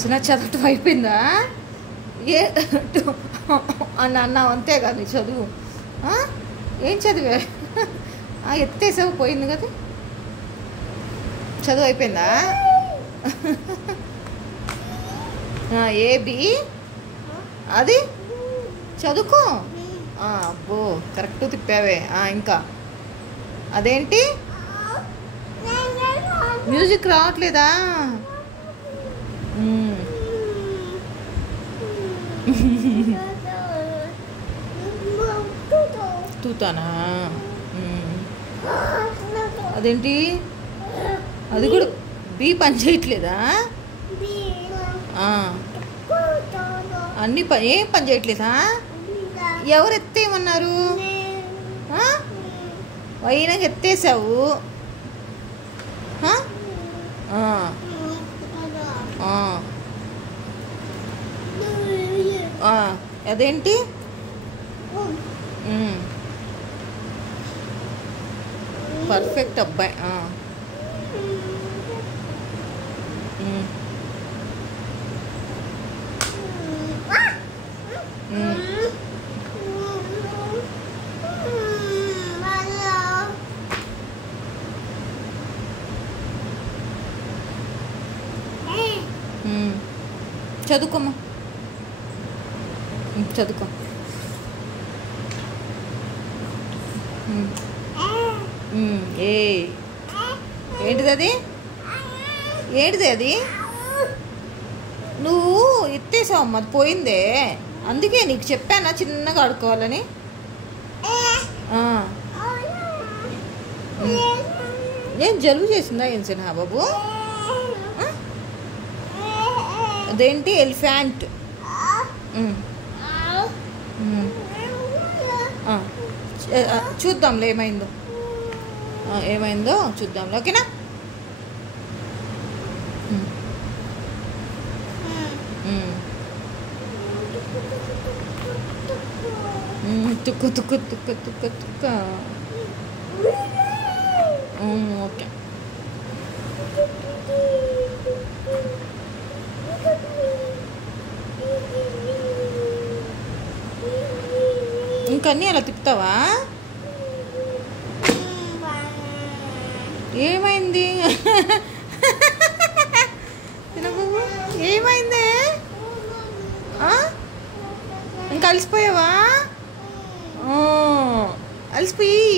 చిన్న చదవటం అయిపోయిందా? ఏ అని అన్నావు అంతే కదా నీ చదువు. ఏం చదివే? ఎత్తేసావు పోయింది కదా. చదువు అయిపోయిందా? ఏబి అది చదువుకో. అబ్బో కరెక్ట్ తిప్పావే. ఇంకా అదేంటి మ్యూజిక్ రావట్లేదా? తూతానా? అదేంటి అది కూడా బి పని చేయట్లేదా? అన్ని ఏం పని చేయట్లేదా? ఎవరు ఎత్తేయమన్నారు? వైనాగా ఎత్తేసావు. అదేంటి పర్ఫెక్ట్ అబ్బాయి. చదువుకోమ్మా, చదువుకో. ఏంటిది అది? ఏంటిది అది? నువ్వు ఎత్తేసావు అమ్మ, అది పోయిందే. అందుకే నీకు చెప్పానా చిన్నగా ఆడుకోవాలని. ఏం జలుబు చేసిందా ఏం సినిమా బాబు? అదేంటి ఎలిఫెంట్? చూద్దాంలే ఏమైందో. ఏమైందో చూద్దాంలే, ఓకేనా? తుక్కు తుక్కు తుక్కు తుక్కు తుక్క. ఓకే. ఇంకన్నీ అలా తిప్పుతావా? ఏమైంది? ఏమైంది? ఇంకా అలసిపోయావా? అలసిపోయి